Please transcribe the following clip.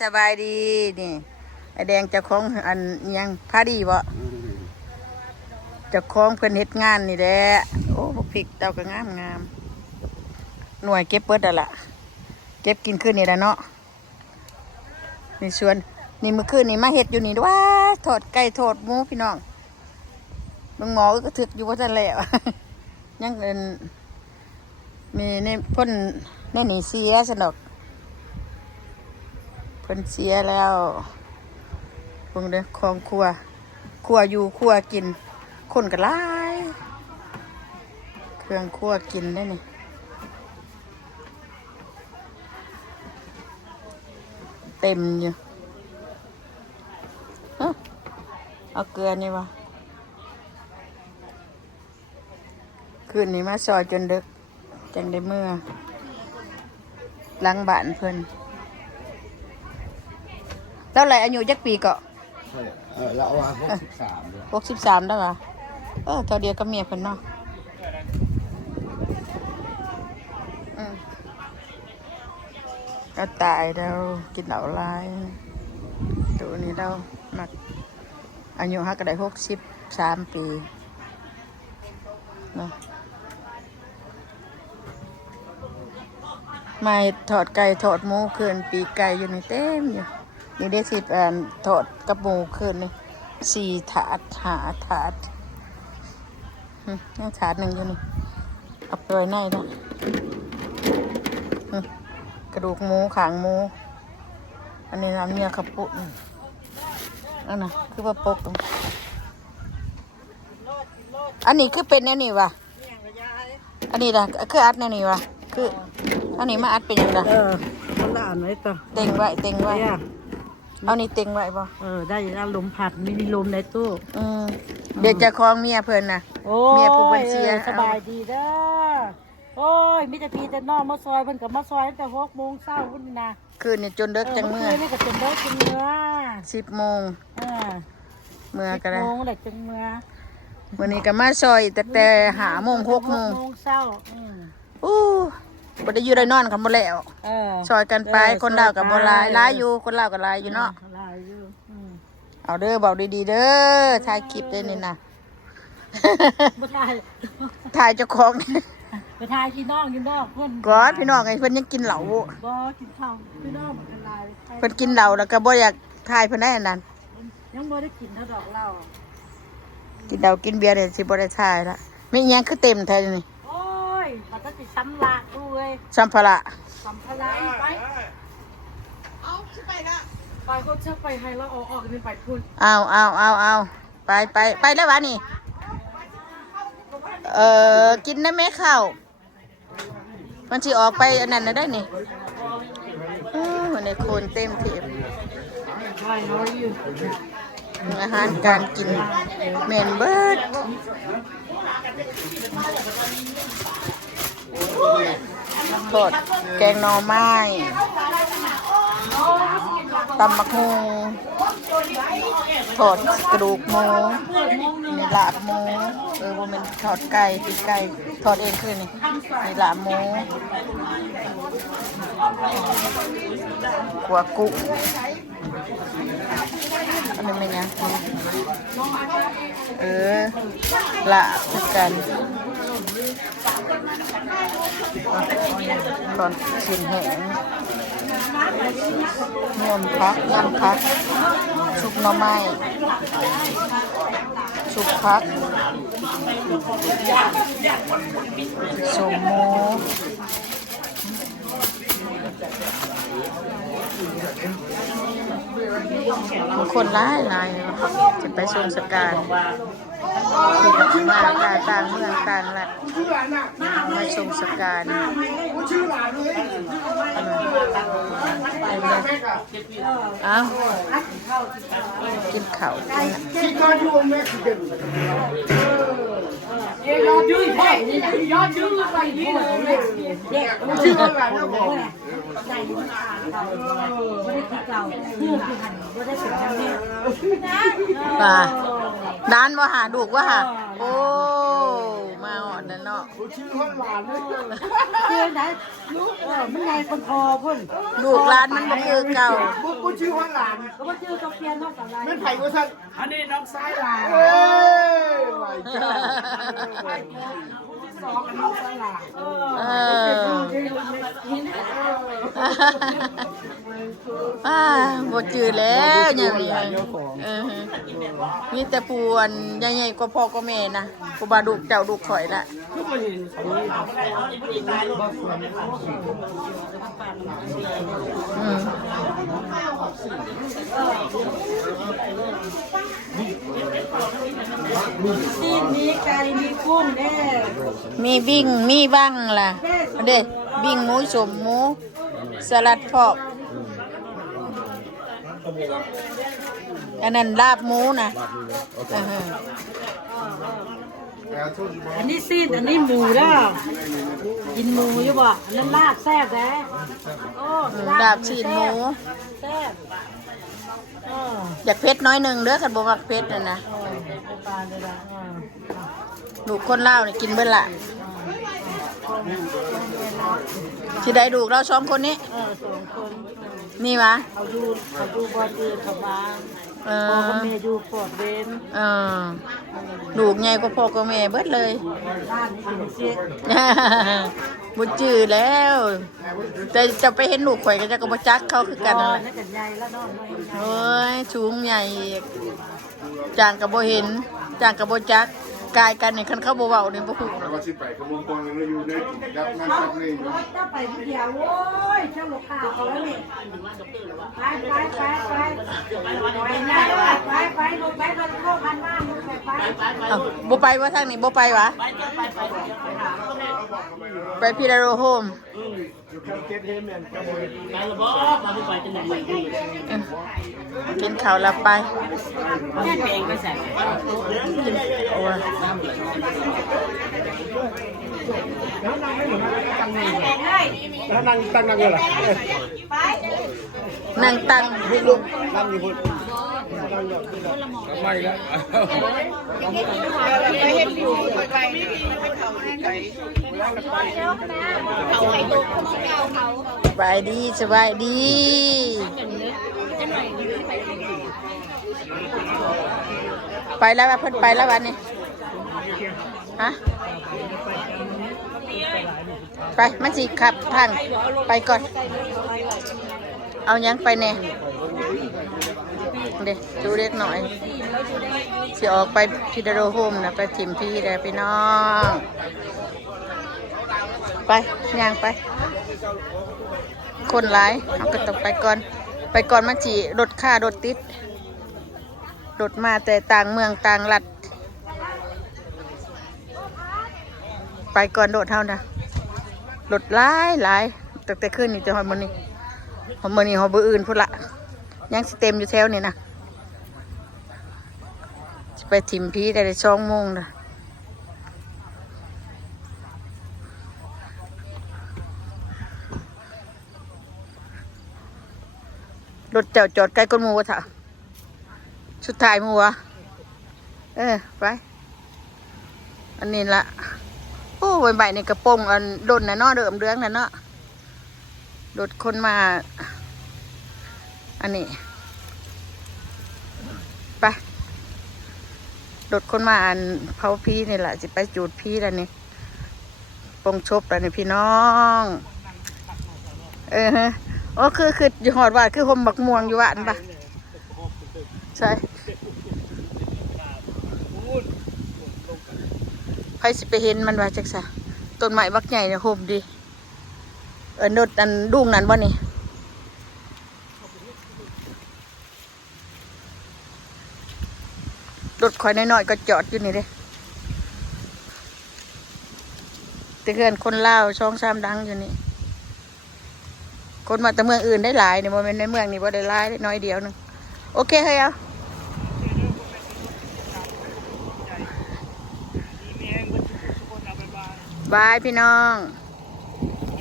สบายดีนี่ไอแดงเจ้าของอันยังพาดีบ่เจ้าของเพิ่นเฮ็ดงานนี่แหละโอ้พริกเต้าก็งามหน่วยเก็บเบิดแล้วล่ะเก็บกินคืนนี่แหละเนาะนี่สวนนี่เมื่อคืนนี่มาเฮ็ดอยู่นี่ว่าทอดไก่ทอดหมูพี่น้องบางหมอก็ถึกอยู่ว่าซั่นแหละยังเอิ้นมีในพ่นในนี่เสียซั่นดอกเพิ่นเสียแล้วเบิ่งเด้อของครัวอยู่ครัวกินคนก็หลายเครื่องครัวกินได้นี่เต็มอยู่เอาเกลือนี่วะคืนนี้มาซอยจนดึกจังได้เมื่อล้างบ้านเพิ่นแล้วไรอายุจักปีก็เราว่า63แล้วเหรอเท่าเดียวกับเมียเพิ่นเนาะก็ตายแล้วกินเหล้าลายตัวนี้เราหนักอายุฮักก็ได้63 ปีเนาะมาถอดไก่ถอดหมูคืนปีไก่อยู่ในเต็มอยู่นี่ได้สิถอดกับหมูคืนนี่4 ถาด5 ถาดนี่ถาดหนึ่งอยู่นี่เอาไปไว้ในนะกระดูกหมูขางหมูอันนี้น้ำเนื้อขับปุ่นอันน่ะคือว่าปกอันนี้คือเป็นแนวนี้วะอันนี้ล่ะคืออัดแนวนี้วะคืออันนี้มาอัดเป็นยังไงมันละอันไหนต่อเต็งไว้เอานี่เต็งไว้ป่ะได้แล้วลมผัดไม่มีลมในตู้เดี๋ยวจะคล้องเมียเพิ่นนะเมียผู้เป็นเสียสบายดีเด้อโอ้ยมิจะพีแต่นอกมาซอยเพิ่นกับมาซอยตั้งแต่6 โมงเช้าพุ่นนะคืนนี่จนเด็กจังเมื่อคืนนี่ก็จนเด็กจังเมื่อ10 โมงเมื่อก็ได้10 โมงเด็กจังเมื่อวันนี้ก็มาซอยแต่5 โมง 6 โมงเช้าบ่ได้อยู่ได้นอนกันบ่แล้วซอยกันไปคนลาวกับบ่หลายอยู่คนลาวก็หลายอยู่เนาะหลายอยู่เอาเด้อเบาดีๆเด้อถ่ายคลิปได้นี่นะบ่ถ่ายถ่ายเจ้าของไปถ่ายพี่น้องเพิ่นก่อนพี่น้องไงเพิ่นยังกินเหล้าบ่กินข้าวพี่น้องมันกันหลายเพิ่นกินเหล้าแล้วก็บ่อยากถ่ายเพิ่นได้อันนั้นยังบ่ได้กินเท่าดอกเหล้ากินเหล้ากินเบียร์เนี่ยสิบ่ได้ถ่ายละมีหยังคือเต็มแท้นี่โอ้ยมันก็สิซ้ำละดูเว้ยสัมภาระไปเอาสิไปละไปเขาจะไปให้เราออกนี่ไปพุ่นเอาไปแล้ววะนี่กินได้ไหมข้าวมันสิออกไปอันนั้นได้นี่ในโคนเต็มเทปอาหารการกินเมนเบิร์ดทอดแกงหน่อไม้ตำมะฮุงทอดกระดูกหมูมีลาบหมูบ่แม่นทอดไก่ปีกไก่ทอดเองคือนี่มีลาบหมูขัวกุ้งอันนี้เป็นยังลาบคือกันตอนชิ้นแห้งยำพักซุปหน่อไม้ซุปพักสมหมูบางคนหลายจะไปชมสการที่มาต่างเมืองต่างรัฐมาชมสการเอากินข้าวป่าด้านว่าหาดูกว่าหาโอ้มา อดนั่นเนาะ ชื่อคนหลานเลย เชื่อไหนลูกมันไงคนคอพุ่น ลูกหลานมันบ่คือเก่า กูชื่อคนหลาน ก็มาชื่อตะเพียนนอกจากไร ไม่ไผ่กูสั่ง อันนี้น้องซ้ายหลาน เอ้ยไหวจ้า สองน้องซ้ายหลาน เอบ่จืดแล้วอย่างนี้มีแต่ปวนใหญ่ๆกว่าพ่อก็แม่นะกูบาดุกเจ้าดุกข่อยละซีนมีไก่มีกุ้งแน่ มีบิ่งมีบ้างล่ะเด้บิ่งหมูสมหมูสลัดพอกอันนั้นลาบหมูนะ อันนี้ซีนอันนี้หมูแล้วกินหมูอยู่บ่อันนั้นลาบแซ่บแท้โอ้ ลาบชีนหมู แซ่บ อยากเพชรน้อยหนึ่งเด้อคันบ่มักเพชรน่ะนะ ปลาเลยละ ลูกคนเล่าวนี่กินเบิ่ละสิได้ลูกเรา2คนนี้ 2 คน นี่วะ เขาดูบอลอื่นเขาบ้าง เอ พ่อ อ กับแม่อยู่ปอดเวน เออลูกใหญ่กว่าพ่อกับแม่เบิดเลย บ้านนี่เป็นเสีย บ่จื้อแล้วแต่จะไปเห็นลูกข่อยก็จะก็บ่จักเขาคือกันนั่นแหละ นั่นกันใหญ่แล้วน้อง โอ้ยสูงใหญ่อีกจางก็บ่เห็นจางก็บ่จักกายกันนี่คันเขาบ่เว้านี่บ่ฮู้ แล้วก็สิไปขบวนกองยังอยู่ในยับนั่งสักนี่ ถ้าไปผู้เดียวโว้ยช่างลูกค้าเขาแล้วนี่ไปลูกไปกันโลกพันบ้านลูกไป เอ้าบ่ไปว่าทางนี้บ่ไปวะไปพีดาโรโฮมกินข้าวแล้วไปโอ้ย แล้วนั่งตั้งนั่งเลยเหรอ นั่งตัง ลูกนั่งอยู่พุ่นไม่แล้ว สบายดีสบายดี ไปแล้วเพิ่นไปแล้ววันนี้ฮะไปมันสิขับทางไปก่อน เอายังไปแน่เด็กดูเล็กหน่อยสิออกไปพิดาโรโฮมนะไปทิมพี่ได้พี่น้องไปย่างไป คนร้ายเอาก็ต้องไปก่อนมันสิรถค่ารถติดรถมาแต่ต่างเมืองต่างรัฐไปก่อนโดดเท่านะรถหลายแต่ขึ้นนี่จะหอมมันนี่หอมเบอร์อื่นพุ่นละยังสเต็มอยู่แถวนี่นะจะไปทิมพี่ได้2 โมงนะรถเจ้าจอดใกล้ก้นหมูวะเถอะสุดท้ายหมูวะไปอันนี้ละโอ้ใบในกระโปรงอันโดนนะเนาะเดิมเรื่องนะเนาะรถคนมาอันนี้ไปรถคนมาอันเผาพี่นี่แหละจะไปจูดพี่แล้วนี่ปงชบแล้วนี่พี่น้องโอ้คืออยู่หอดว่าคือหมบักม่วงอยู่ว่านปะใช่ใครสิไปเห็นมันว่าจักซะต้นไม้บักใหญ่เนี่ยโหมดีนดอันดุ้งนั้นบ่นี่รถคอยน้อยๆก็จอดอยู่นี่เด้แต่เพื่อนคนลาว2-3 ดังอยู่นี่คนมาแต่เมืองอื่นได้หลายเนี่ยบ่แม่นในเมืองนี่บ่ได้หลายน้อยเดียวนึงโอเคเฮ้ยเอาบายพี่น้อง